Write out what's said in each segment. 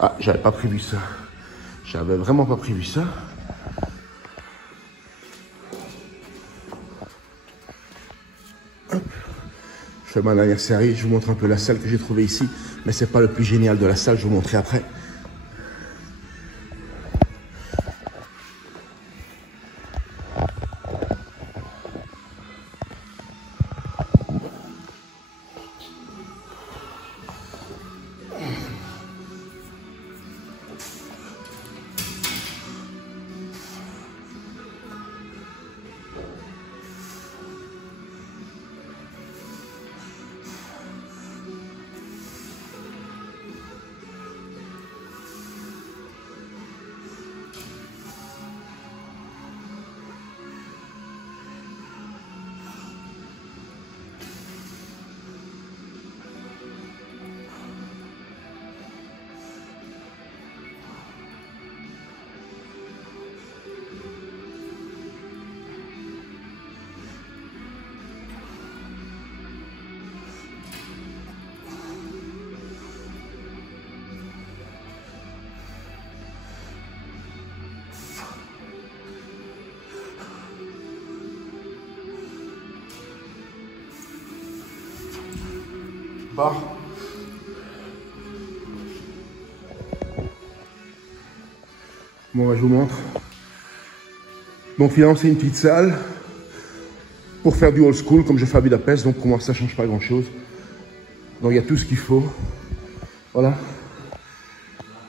Ah, j'avais pas prévu ça. J'avais vraiment pas prévu ça. Hop. Je fais ma dernière série. Je vous montre un peu la salle que j'ai trouvée ici. Mais c'est pas le plus génial de la salle. Je vous montrerai après. Bon. Bon, je vous montre. Donc finalement, c'est une petite salle pour faire du old school comme je fais à Budapest. Donc pour moi, ça ne change pas grand-chose. Donc il y a tout ce qu'il faut. Voilà.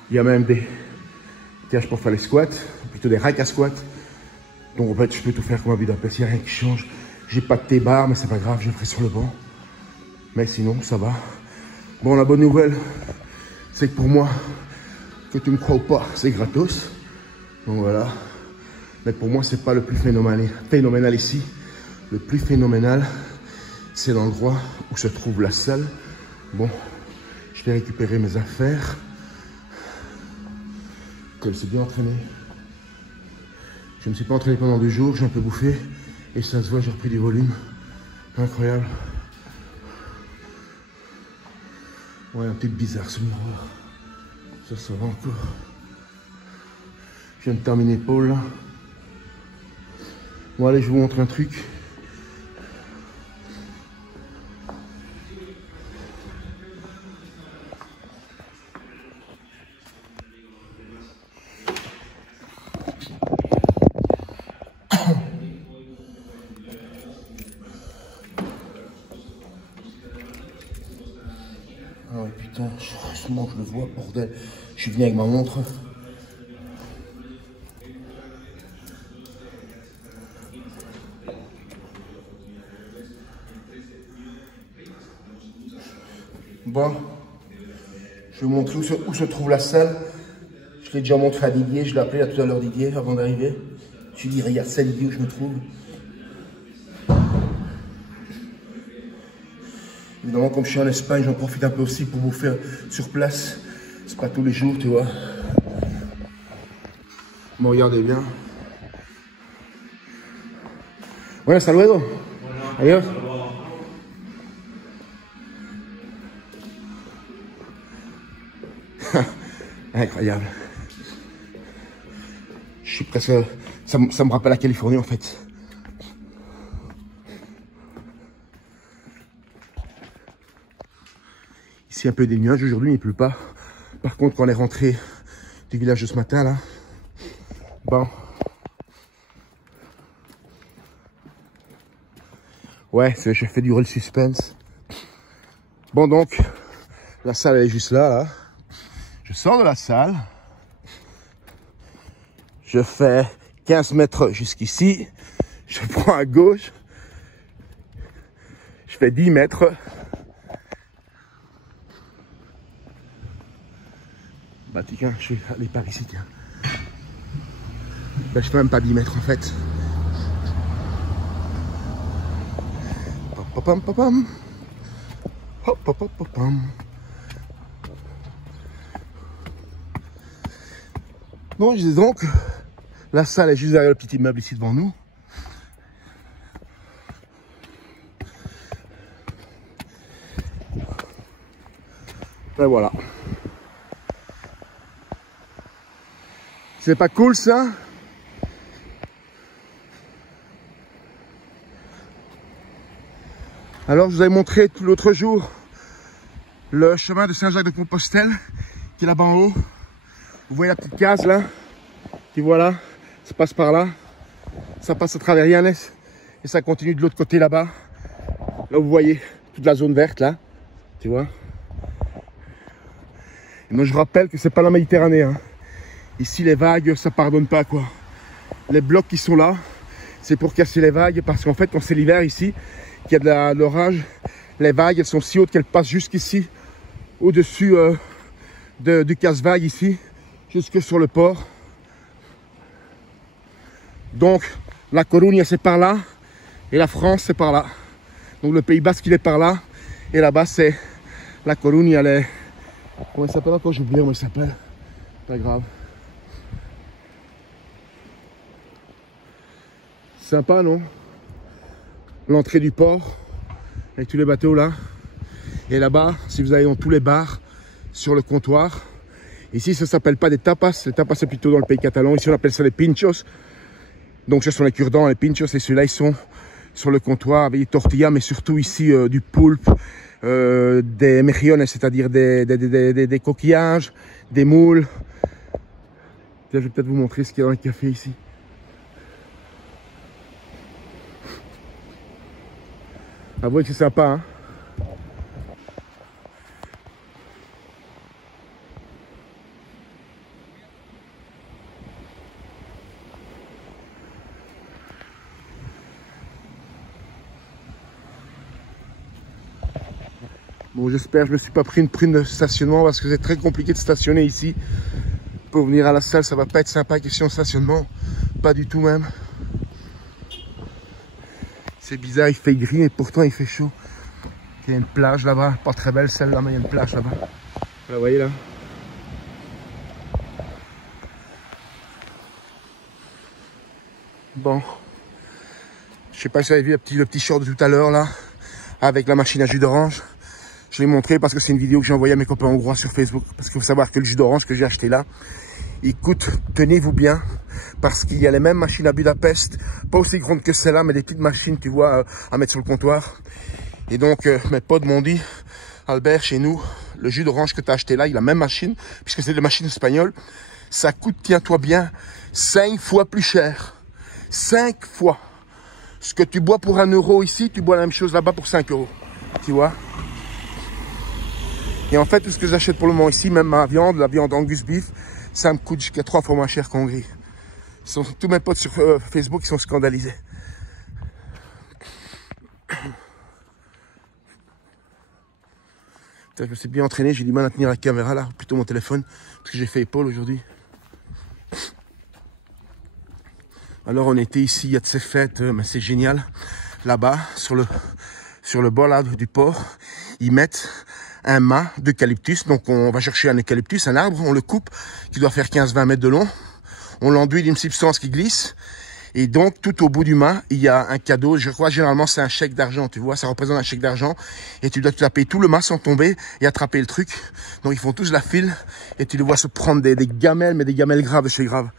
Il y a même des tiges pour faire les squats, plutôt des racks à squat. Donc en fait, je peux tout faire comme à Budapest. Il n'y a rien qui change. J'ai pas de T-bar, mais c'est pas grave, je le ferai sur le banc. Mais sinon, ça va. Bon, la bonne nouvelle, c'est que pour moi, que tu me crois ou pas, c'est gratos. Donc voilà. Mais pour moi, c'est pas le plus phénoménal ici. Le plus phénoménal, c'est l'endroit où se trouve la salle. Bon, je vais récupérer mes affaires. Elle s'est bien entraînée. Je ne me suis pas entraîné pendant 2 jours, j'ai un peu bouffé. Et ça se voit, j'ai repris du volume. Incroyable. Ouais, un truc bizarre ce miroir. Ça va encore. Je viens de terminer Paul là. Bon allez, je vous montre un truc. Ah ouais, putain, heureusement je le vois, bordel. Je suis venu avec ma montre. Bon, je vais vous montrer où se trouve la salle. Je l'ai déjà montré à Didier, je l'ai appelé là tout à l'heure Didier avant d'arriver. Je lui ai dit, regarde ça Didier où je me trouve. Évidemment, comme je suis en Espagne, j'en profite un peu aussi pour vous faire sur place. C'est pas tous les jours, tu vois. Bon, regardez bien. Ouais, hasta luego. Adiós. Incroyable. Je suis presque... Ça me rappelle la Californie, en fait. Ici, un peu des nuages. Aujourd'hui, il ne pleut pas. Par contre, quand on est rentré du village de ce matin, là, bon. Ouais, je fais du rôle suspense. Bon, donc, la salle, elle est juste là, là. Je sors de la salle. Je fais 15 mètres jusqu'ici. Je prends à gauche. Je fais 10 mètres. Bah tiens, je vais aller par ici, tiens. Bah, je fais même pas 10 mètres en fait. Hop, hop, hop, hop. Hop, hop, hop, hop. Bon, je disais donc, la salle est juste derrière le petit immeuble ici devant nous. Et voilà. C'est pas cool ça? Alors je vous avais montré l'autre jour le chemin de Saint-Jacques-de-Compostelle qui est là-bas en haut. Vous voyez la petite case là? Qui voilà, ça passe par là. Ça passe à travers Yannes et ça continue de l'autre côté là-bas. Là vous voyez toute la zone verte là. Tu vois? Et moi je rappelle que c'est pas la Méditerranée. Hein. Ici les vagues ça pardonne pas quoi. Les blocs qui sont là, c'est pour casser les vagues parce qu'en fait quand c'est l'hiver ici, qu'il y a de l'orage, les vagues elles sont si hautes qu'elles passent jusqu'ici, au-dessus du casse-vague ici, jusque sur le port. Donc la Coruña c'est par là et la France c'est par là. Donc le Pays Basque il est par là et là-bas c'est la Coruña. Les... Comment il s'appelle encore? J'ai oublié comment il s'appelle. Pas grave. Sympa non? L'entrée du port avec tous les bateaux là. Et là-bas, si vous allez dans tous les bars sur le comptoir, ici ça s'appelle pas des tapas. Les tapas c'est plutôt dans le pays catalan. Ici on appelle ça les pinchos. Donc ce sont les cure-dents, les pinchos, et ceux-là ils sont sur le comptoir avec des tortillas, mais surtout ici du poulpe, des mejillones, c'est-à-dire des coquillages, des moules. Tiens, je vais peut-être vous montrer ce qu'il y a dans le café ici. Avouez que c'est sympa, hein. Bon, j'espère que je ne me suis pas pris une prime de stationnement parce que c'est très compliqué de stationner ici. Pour venir à la salle, ça va pas être sympa, question de stationnement. Pas du tout même. C'est bizarre, il fait gris et pourtant il fait chaud. Il y a une plage là-bas, pas très belle celle-là, mais il y a une plage là-bas. Là, vous voyez là. Bon. Je sais pas si vous avez vu le petit short de tout à l'heure là, avec la machine à jus d'orange. Je l'ai montré parce que c'est une vidéo que j'ai envoyée à mes copains hongrois sur Facebook. Parce qu'il faut savoir que le jus d'orange que j'ai acheté là, il coûte, tenez-vous bien, parce qu'il y a les mêmes machines à Budapest, pas aussi grandes que celle-là, mais des petites machines, tu vois, à mettre sur le comptoir. Et donc, mes potes m'ont dit, Albert, chez nous, le jus d'orange que tu as acheté là, il a la même machine, puisque c'est des machines espagnoles, ça coûte, tiens-toi bien, 5 fois plus cher. 5 fois. Ce que tu bois pour 1 euro ici, tu bois la même chose là-bas pour 5 euros. Tu vois? Et en fait, tout ce que j'achète pour le moment ici, même ma viande, la viande Angus beef, ça me coûte jusqu'à 3 fois moins cher qu'en Hongrie. Tous mes potes sur Facebook, ils sont scandalisés. Putain, je me suis bien entraîné, j'ai du mal à tenir la caméra là, plutôt mon téléphone, parce que j'ai fait épaule aujourd'hui. Alors on était ici, il y a de ces fêtes, mais c'est génial. Là-bas, sur le bord là, du port, ils mettent un mât d'eucalyptus. Donc on va chercher un eucalyptus, un arbre, on le coupe, qui doit faire 15-20 mètres de long. On l'enduit d'une substance qui glisse. Et donc tout au bout du mât, il y a un cadeau. Je crois généralement c'est un chèque d'argent, tu vois, ça représente un chèque d'argent. Et tu dois taper tout le mât sans tomber et attraper le truc. Donc ils font tous la file et tu les vois se prendre des gamelles, mais des gamelles graves de chez grave.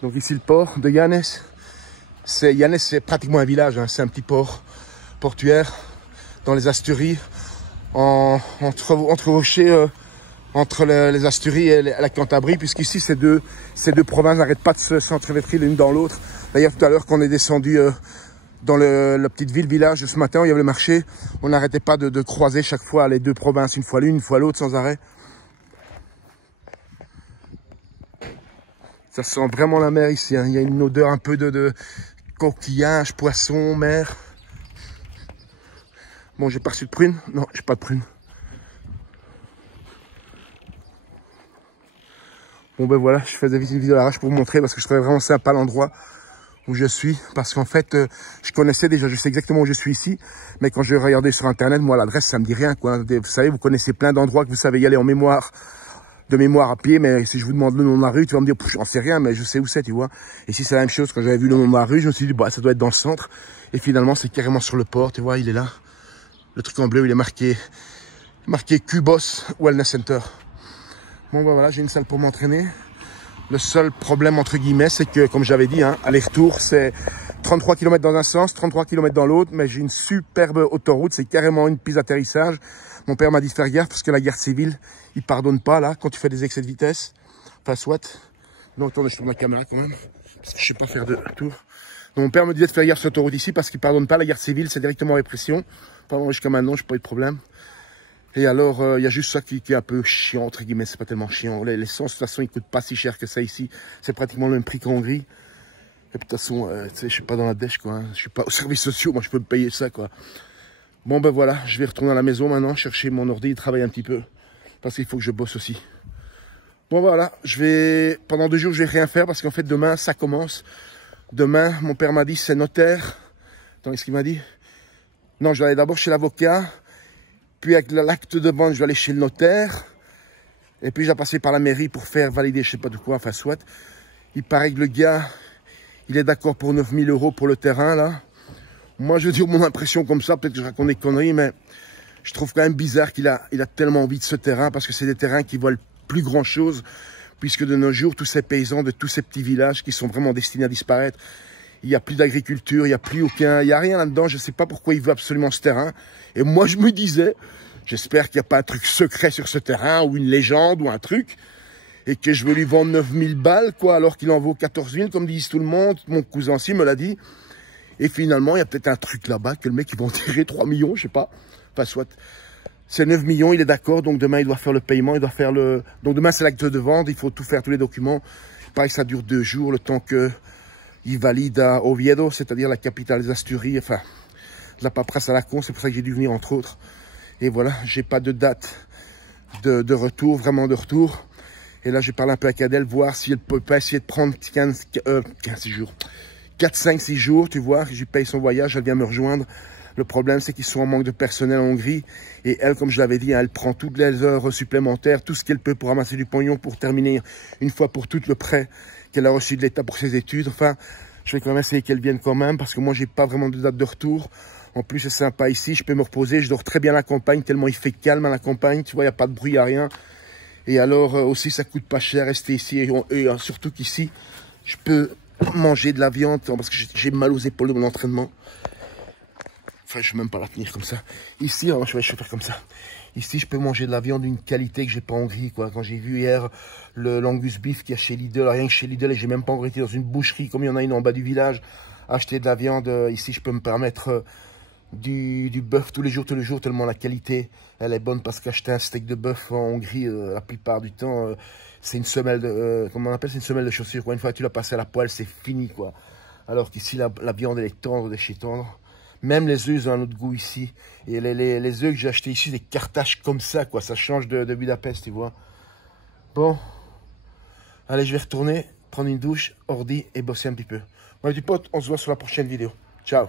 Donc ici le port de Yannes. Yannes c'est pratiquement un village, hein. C'est un petit port portuaire dans les Asturies, entre rochers, entre les Asturies et la Cantabrie, puisqu'ici ces deux provinces n'arrêtent pas de s'entrevêtrer l'une dans l'autre. D'ailleurs tout à l'heure quand on est descendu dans la petite village de ce matin où il y avait le marché, on n'arrêtait pas de croiser chaque fois les deux provinces, une fois l'une, une fois l'autre sans arrêt. Ça sent vraiment la mer ici, hein. Il y a une odeur un peu de coquillage, poisson, mer. Bon, j'ai pas reçu de prune. Non, j'ai pas de prune. Bon ben voilà, je faisais vite une vidéo à l'arrache pour vous montrer parce que je trouvais vraiment sympa l'endroit où je suis. Parce qu'en fait, je connaissais déjà, je sais exactement où je suis ici. Mais quand je regardais sur internet, moi l'adresse ça me dit rien quoi. Vous savez, vous connaissez plein d'endroits que vous savez y aller en mémoire. De mémoire à pied, mais si je vous demande le nom de la rue, tu vas me dire, j'en sais rien, mais je sais où c'est, tu vois. Et si c'est la même chose, quand j'avais vu le nom de la rue, je me suis dit, bah, ça doit être dans le centre. Et finalement, c'est carrément sur le port, tu vois, il est là. Le truc en bleu, il est marqué Q-Boss Wellness Center. Bon, ben voilà, j'ai une salle pour m'entraîner. Le seul problème, entre guillemets, c'est que, comme j'avais dit, hein, aller-retour, c'est 33 km dans un sens, 33 km dans l'autre, mais j'ai une superbe autoroute, c'est carrément une piste d'atterrissage. Mon père m'a dit de faire gaffe parce que la garde civile, il pardonne pas, là, quand tu fais des excès de vitesse. Enfin, soit. Donc, attendez, je tourne la caméra quand même, parce que je sais pas faire de tour. Donc, mon père me disait de faire gaffe sur cette autoroute ici parce qu'il pardonne pas la garde civile, c'est directement répression. Enfin, jusqu'à maintenant, je n'ai pas eu de problème. Et alors, il y a juste ça qui est un peu chiant, entre guillemets, c'est pas tellement chiant. L'essence, de toute façon, il coûte pas si cher que ça ici. C'est pratiquement le même prix qu'en Hongrie. Et de toute façon, tu sais, je suis pas dans la dèche, quoi. Hein. Je suis pas aux services sociaux, moi, je peux me payer ça, quoi. Bon, ben voilà, je vais retourner à la maison maintenant, chercher mon ordi et travailler un petit peu. Parce qu'il faut que je bosse aussi. Bon, voilà, pendant 2 jours, je vais rien faire parce qu'en fait, demain, ça commence. Demain, mon père m'a dit, c'est notaire. Attends, qu'est-ce qu'il m'a dit? Non, je vais aller d'abord chez l'avocat. Puis avec l'acte de vente, je vais aller chez le notaire. Et puis je vais passer par la mairie pour faire valider je sais pas de quoi, enfin soit. Il paraît que le gars, il est d'accord pour 9 000 € pour le terrain là. Moi je veux dire mon impression comme ça, peut-être que je raconte des conneries, mais je trouve quand même bizarre qu'il a tellement envie de ce terrain parce que c'est des terrains qui valent plus grand chose. Puisque de nos jours, tous ces paysans de tous ces petits villages qui sont vraiment destinés à disparaître, il n'y a plus d'agriculture, il n'y a plus aucun, il n'y a rien là-dedans. Je ne sais pas pourquoi il veut absolument ce terrain. Et moi, je me disais, j'espère qu'il n'y a pas un truc secret sur ce terrain ou une légende ou un truc. Et que je veux lui vendre 9 000 balles, quoi, alors qu'il en vaut 14 000, comme disent tout le monde. Mon cousin aussi me l'a dit. Et finalement, il y a peut-être un truc là-bas que le mec, il va en tirer 3 millions, je sais pas. Enfin, soit. C'est 9 millions, il est d'accord. Donc demain, il doit faire le paiement, il doit faire le... Donc demain, c'est l'acte de vente, il faut tout faire, tous les documents. Il paraît que ça dure 2 jours, le temps que... il valide à Oviedo, c'est-à-dire la capitale des Asturies, enfin, de la paperasse à la con, c'est pour ça que j'ai dû venir, entre autres. Et voilà, j'ai pas de date de retour, vraiment de retour. Et là, j'ai parlé un peu à Cadel, voir si elle peut pas essayer de prendre 15 jours. 4, 5, 6 jours, tu vois, je lui paye son voyage, elle vient me rejoindre. Le problème, c'est qu'ils sont en manque de personnel en Hongrie. Et elle, comme je l'avais dit, elle prend toutes les heures supplémentaires, tout ce qu'elle peut pour ramasser du pognon, pour terminer une fois pour toutes le prêt qu'elle a reçu de l'État pour ses études. Enfin, je vais quand même essayer qu'elle vienne quand même, parce que moi, j'ai pas vraiment de date de retour. En plus, c'est sympa ici, je peux me reposer, je dors très bien à la campagne, tellement il fait calme à la campagne, tu vois, il n'y a pas de bruit, il n'y a rien. Et alors, aussi, ça coûte pas cher rester ici, et surtout qu'ici, je peux manger de la viande, parce que j'ai mal aux épaules de mon entraînement. Enfin, je ne vais même pas la tenir comme ça. Ici, alors, je vais faire comme ça. Ici, je peux manger de la viande d'une qualité que j'ai pas en Hongrie, quoi. Quand j'ai vu hier l'Angus beef qu'il y a chez Lidl, rien que chez Lidl, et j'ai même pas encore été dans une boucherie comme il y en a une en bas du village, acheter de la viande. Ici, je peux me permettre du bœuf tous les jours, tellement la qualité, elle est bonne, parce qu'acheter un steak de bœuf en Hongrie, la plupart du temps, c'est une semelle de, comment on appelle, c'est une semelle de chaussure, quoi. Une fois que tu l'as passé à la poêle, c'est fini, quoi. Alors qu'ici, la viande, elle est tendre de chez tendre. Même les œufs, ils ont un autre goût ici. Et les œufs que j'ai achetés ici, des cartaches comme ça, quoi. Ça change de Budapest, tu vois. Bon. Allez, je vais retourner, prendre une douche, ordi et bosser un petit peu. Bon, les petits potes, on se voit sur la prochaine vidéo. Ciao.